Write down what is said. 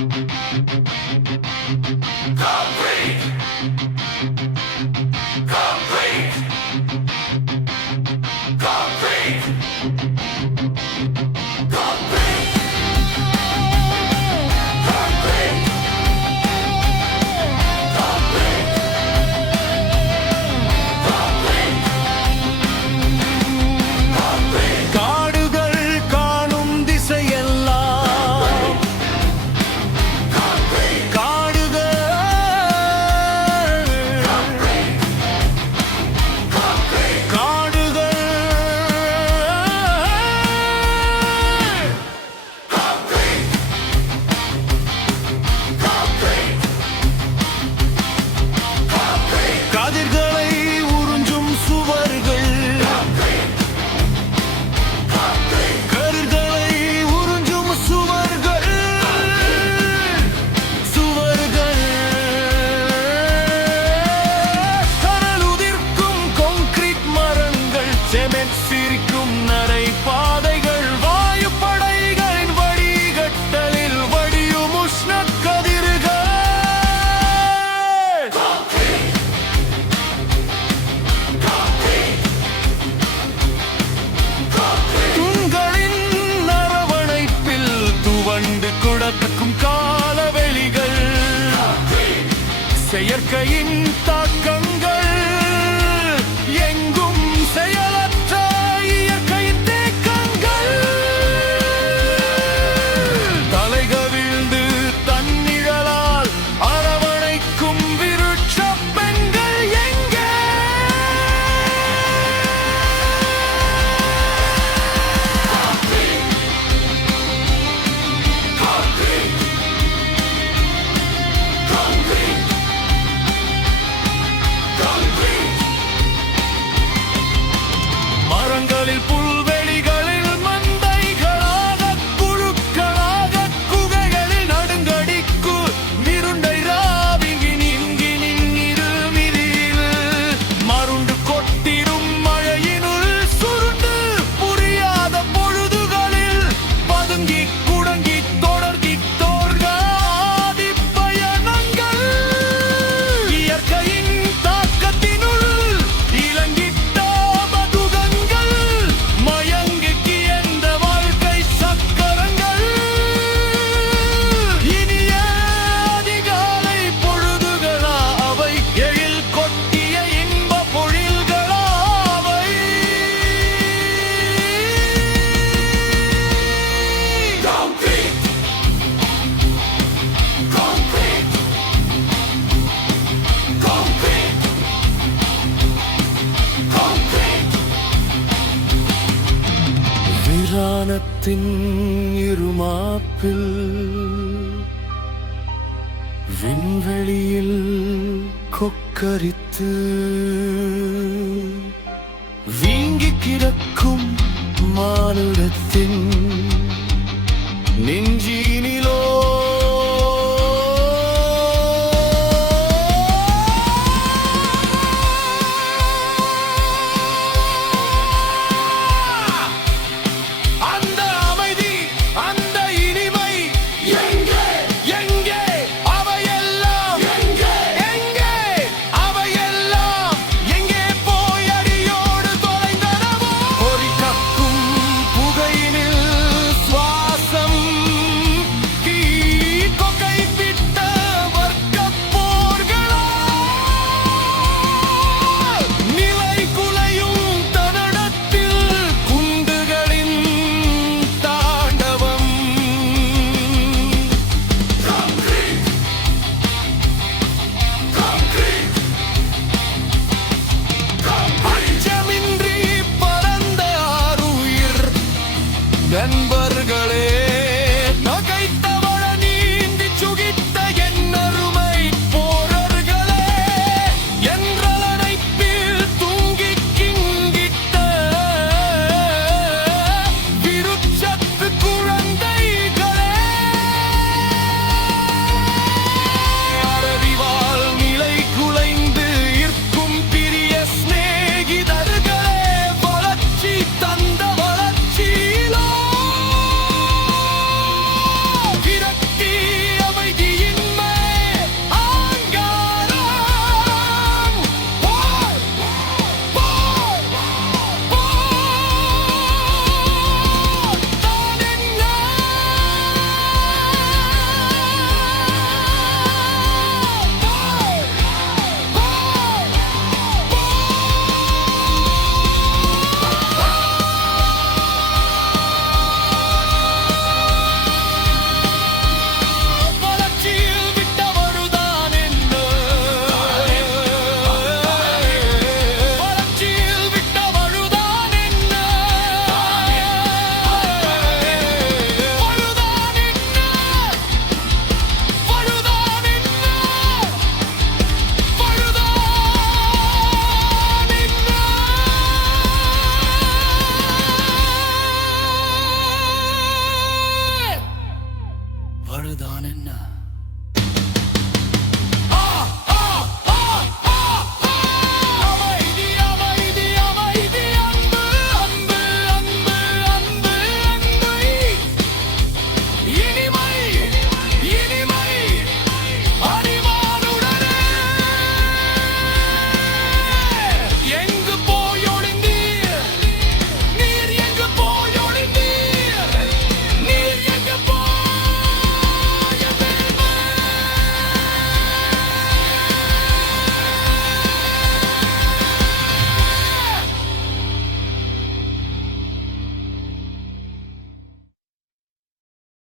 Música துவண்டு விரானத்தின் இருமாப்பில் விண்வெளியில் கொக்கரித்து நண்பர்களே